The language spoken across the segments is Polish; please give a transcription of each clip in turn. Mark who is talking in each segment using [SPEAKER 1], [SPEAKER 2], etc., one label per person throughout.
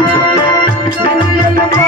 [SPEAKER 1] Thank you.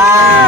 [SPEAKER 1] 啊。